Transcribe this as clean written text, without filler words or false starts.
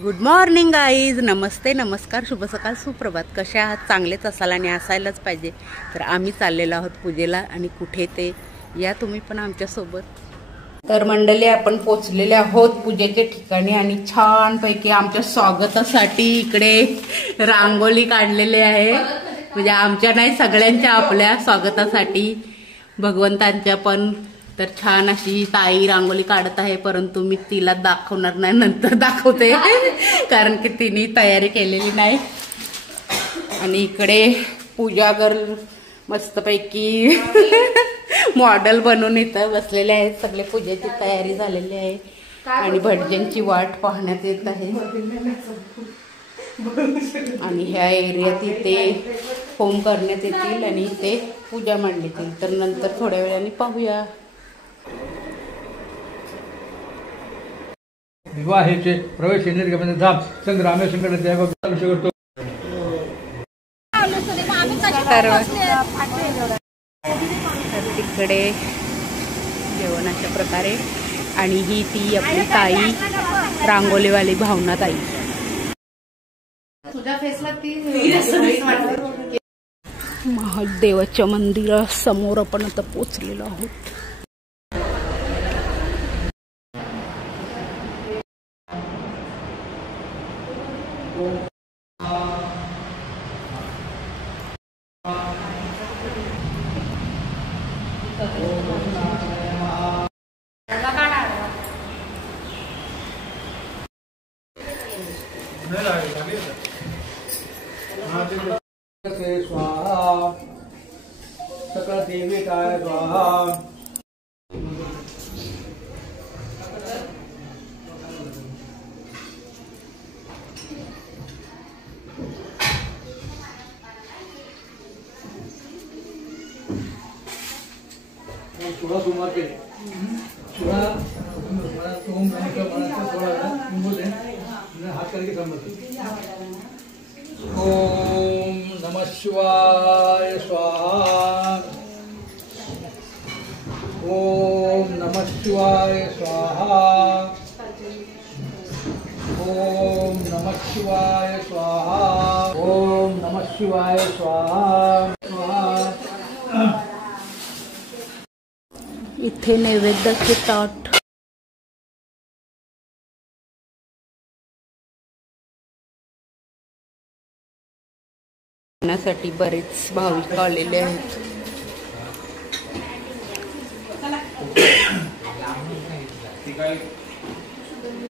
Good morning guys, नमस्ते, नमस्कार, शुभ सकाळ, सुप्रभात. कशा आहात? चांगलेच असाल आणि असायलाच पाहिजे. तर आम्ही चाललेलो आहोत पूजेला आणि कुठे ते या तुम्ही पण आमच्यासोबत. तर मंडळी, आपण पोचलेले आहोत पूजेच्या ठिकाणी आणि छानपैकी आमच्या स्वागतासाठी इकडे रांगोळी काढलेली आहे. म्हणजे आमच्या नाही, सगळ्यांच्या आपल्या स्वागतासाठी, भगवंतांच्या पण. तर छान अशी ताई रांगोळी काढत आहे, परंतु मी तिला दाखवणार नाही, नंतर दाखवते कारण की तिने तयारी केलेली नाही. आणि इकडे पूजा गर्ल मस्तपैकी मॉडेल बनवून इथं बसलेले आहेत. सगळे पूजेची तयारी झालेली आहे आणि भटजींची वाट पाहण्यात येत आहे. आणि ह्या एरियात इथे होम करण्यात येतील आणि इथे पूजा मांडली जाईल. तर नंतर थोड्या वेळाने पाहूया. विवाहेचे प्रवेश निर्गमन धाम संग्रामे संकट देव करतो. तर तिकडे जेवण अशा प्रकारे. आणि ही ती आपली ताई, रांगोलीवाली भावना ताई. महादेवाच्या मंदिरासमोर आपण आता पोचलेलो आहोत. स्वाहा सकल देविकाय स्वाहा. सोळा सोमवार केले. सोळा ओम हात करके समजते. ओम नमः शिवाय स्वाहा. ओम नमः शिवाय स्वाहा. ओम नमः शिवाय स्वाहा. ओम नमः शिवाय स्वाहा. इथे नैवेद्याचे ताट. साठी बरेच भाविक आलेले आहेत.